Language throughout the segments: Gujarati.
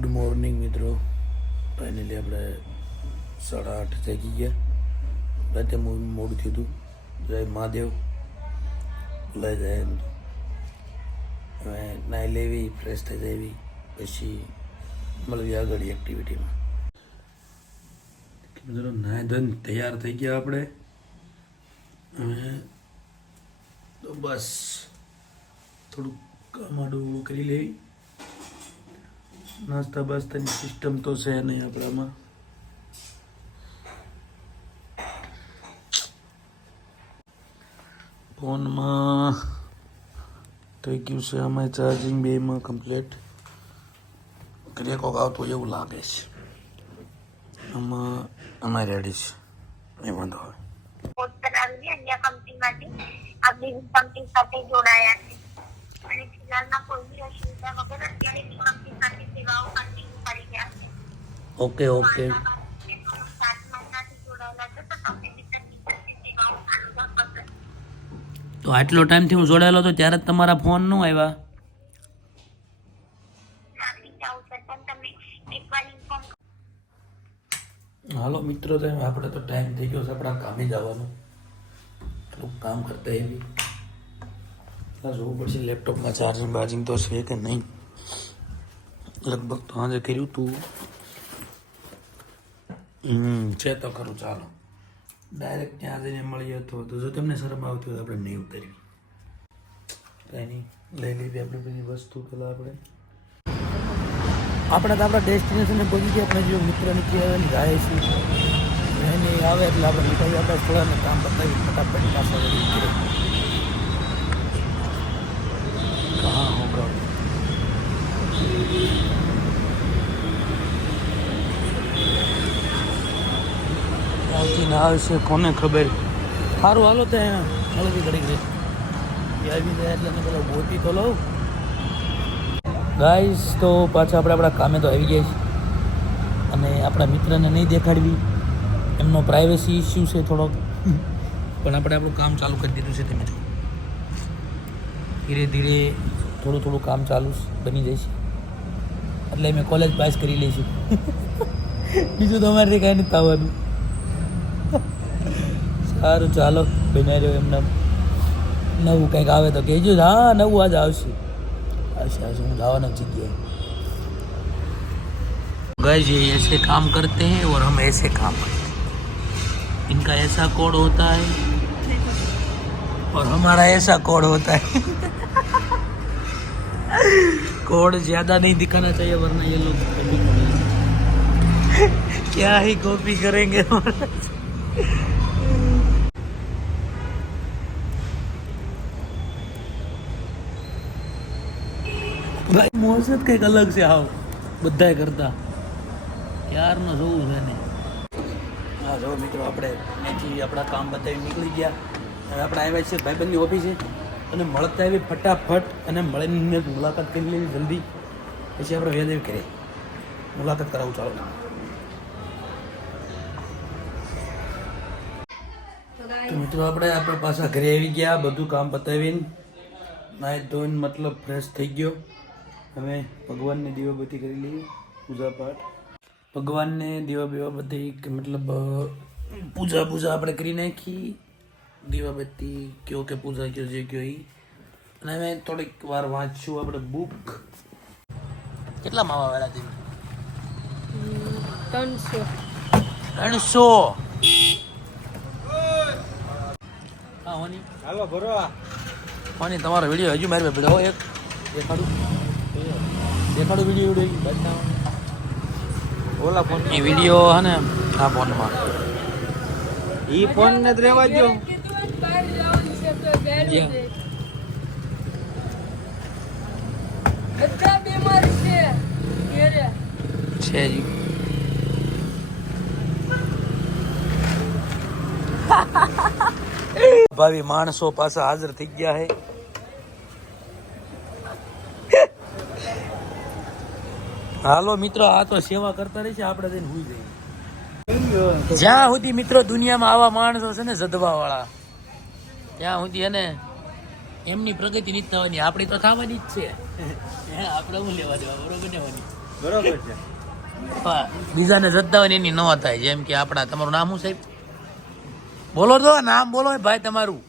ગુડ મોર્નિંગ મિત્રો. ફાઇનલી આપણે 8:30 જાગી ગયા. રાતે મોડું થયું હતું. જય મહાદેવ લઈ જાય એમ. હવે નાહી લેવી, ફ્રેશ થઈ જવી, પછી મળવી આગળ એક્ટિવિટીમાં. મિત્રો નાહી ધોઈને તૈયાર થઈ ગયા આપણે. હવે તો બસ થોડુંક કામ આડું કરી લેવી. નાસ્તા બાસ્તાની સિસ્ટમ તો છે નહીં આપણામાં. ફોનમાં થઈ ગયું છે આમાં ચાર્જિંગ બેમાં કમ્પ્લીટ. ક્રેકોક આવતો એવું લાગે છે. આમાં અમારે રેડી છે, નહીં વાંધો આવે. અન્ય કંપનીમાંથી આપણી કંપની સાથે જોડાયા છે અને ફિલહાલમાં કોઈ બી અસુવિધા વગર અત્યારે કંપની સાથે સેવાઓ કન્ટિન્યુ કરી રહ્યા છે. Okay okay. 7 મહિનાથી જોડાયેલા છે તો તમને બી સેવાઓ અનુભવ થશે. તો આટલો ટાઈમથી હું જોડાયેલો હતો ત્યારે જ તમારા ફોન ન આવ્યા? આપી જાઓ સર, પણ તમે એકવાર ઇન્ફોર્મ. હાલો મિત્રો, તો આપણે તો ટાઈમ થઈ ગયો છે આપણા કામે જવાનું. થોડુંક કામ કરતા એવી જોવું પડશે લેપટોપમાં ચાર્જિંગ બાર્જિંગ તો છે કે નહીં. લગભગ તો આજે કર્યું તું છે તો ખરું. ચાલો ડાયરેક્ટ ત્યાં જઈને મળીએ તો જો તમને શરમ આવતી હોય તો આપણે નહીં ઉતરવી. કંઈ નહીં, લઈ લીધી આપણે બધી વસ્તુ. પેલા આપણે તો આપણા ડેસ્ટિનેશને પહોંચી ગયા. આપણે જો મિત્ર નીકળી આવેલી જાય છે એને આવે એટલે આપણે નીકળી આપણા સ્થળને કામ બતાવી ફટાફટ પાછા નીકળે. હા હોગા આવતી ના આવશે કોને ખબર. સારું હાલો ત્યાં મળવી ઘડી ગઈ આવી જાય એટલે મેં પેલો ગોતી તો લઉં. ગાઈસ તો પાછા આપણે આપણા કામે તો આવી ગયા છે અને આપણા મિત્રને નહીં દેખાડવી, એમનો પ્રાઇવેસી ઇસ્યુ છે થોડોક. પણ આપણે આપણું કામ ચાલુ કરી દીધું છે. તમે જો ધીરે ધીરે થોડું થોડું કામ ચાલુ બની જશે એટલે મેં કોલેજ પાસ કરી લઈશું. બીજું તમારે કાંઈ નથી આવવાનું. સારું ચાલો બના રહ્યો એમના. નવું કંઈક આવે તો કહેજો. હા નવું આજે આવશે આવશે આવશે. હું જવાના જગ્યાએ. गाइस ये ऐसे काम करते हैं और हम ऐसे काम करते हैं. इनका ऐसा कोड होता है और हमारा ऐसा कोड होता है. कोड ज्यादा नहीं दिखाना चाहिए वरना ये लोग कॉपी करेंगे. क्या ही कॉपी करेंगे. ભાઈ મોસત કંઈક અલગ છે. હાવ બધાય કરતા યારનો જોવું છે ને. હા જો મિત્રો, આપણે અહીંથી આપણા કામ બતાવી નીકળી ગયા. હવે આપણે આવ્યા છીએ ભાઈબંધની ઓફિસે અને મળતા આવી ફટાફટ અને મળીને મુલાકાત કરી લેવી જલ્દી. પછી આપણે વેદેવી કરીએ મુલાકાત કરાવું. ચાલો તો મિત્રો આપણે પાછા ઘરે આવી ગયા. બધું કામ બતાવીને નાહી ધોઈને મતલબ ફ્રેશ થઈ ગયો. હવે ભગવાનને દીવાબત્તી કરી લઈએ, પૂજા પાઠ. ભગવાનને દીવાબત્તી મતલબ પૂજા આપણે કરી નાખી. દીવાબત્તી કયો કે પૂજા કયો જે કયો એ. અને હવે થોડીક વાર વાંચશું આપણે બુક. કેટલા માવા વાળા છે? 300. હા હોની હાલો ભરો. હોની તમારો વિડીયો હજુ મારી પાસે એક દેખાડું વિડીયો ઓલા ફોન એ વિડીયો હે ને આ ફોનમાં. ઈ ફોન ને જ રહેવા દો. છે જી. ભાવી માણસો પાછા હાજર થઈ ગયા છે. હાલો મિત્રો, આ તો સેવા કરતા રહેશે, આપણે જઈને હુઈ જઈએ. જ્યાં સુધી મિત્રો દુનિયામાં આવા માણસો છે ને જધવા વાળા, ત્યાં સુધી એને એમની પ્રગતિ નથી થવાની, આપણી તો થવાની જ છે. આપણે હું લેવા દેવા, બરોબર ને? બરોબર છે. હા, બીજાને શ્રદ્ધા હોય ને એની ન થાય. જેમ કે આપણા તમારું નામ શું સાહેબ? બોલો તો નામ બોલો ભાઈ તમારું.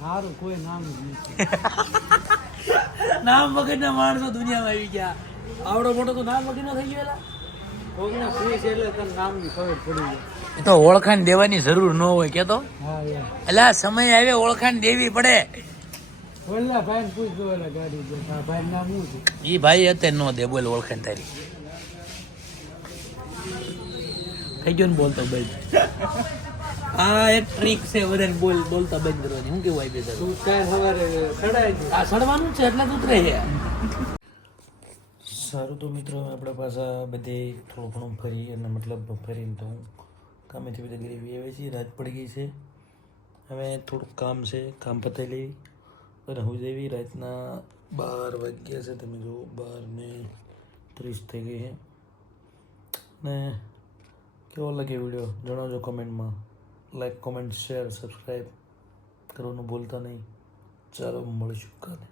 મારું કોઈ નામ જ નથી. નામ વગરના માણસો દુનિયામાં આવી ગયા. આવડો મોટો તો નામ વગરનો થઈ ગયો. કોકને પૂછ એટલે તને નામની ખબર પડી જાય. એ તો ઓળખાણ દેવાની જરૂર ન હોય કે તો હા યાર. એટલે આ સમય આવે ઓળખાણ દેવી પડે. ઓલા ભાઈને પૂછ દો, ઓલા ગાડી દે આ ભાઈ નામ શું છે? એ ભાઈ અત્યારે ન દે. બોલ ઓળખાણ તારી થઈ ગયો ને બોલતો બંધ. આ એક ટ્રીક છે બધાને બોલતા બંધ કરવાની. શું કેવું આવી તું કાંઈ સવારે સડાય છે. આ સડવાનું છે એટલે જ ઉતરે છે. સારું તો મિત્રો આપણે પાછા બધે થોડું ઘણું ફરી અને મતલબ ફરીને તો હું કામેથી બધા ઘરે આવી છીએ. રાત પડી ગઈ છે. હવે થોડુંક કામ છે, કામ પતાવી લેવી અને હું જેવી રાતના 12 વાગ્યા છે. તમે જુઓ 12:30 થઈ ગઈ છે. ને કેવો લાગે વિડીયો જણાવજો કમેન્ટમાં. લાઈક, કોમેન્ટ, શેર, સબસ્ક્રાઈબ કરવાનું ભૂલતા નહીં. ચાલો મળીશું કાલે.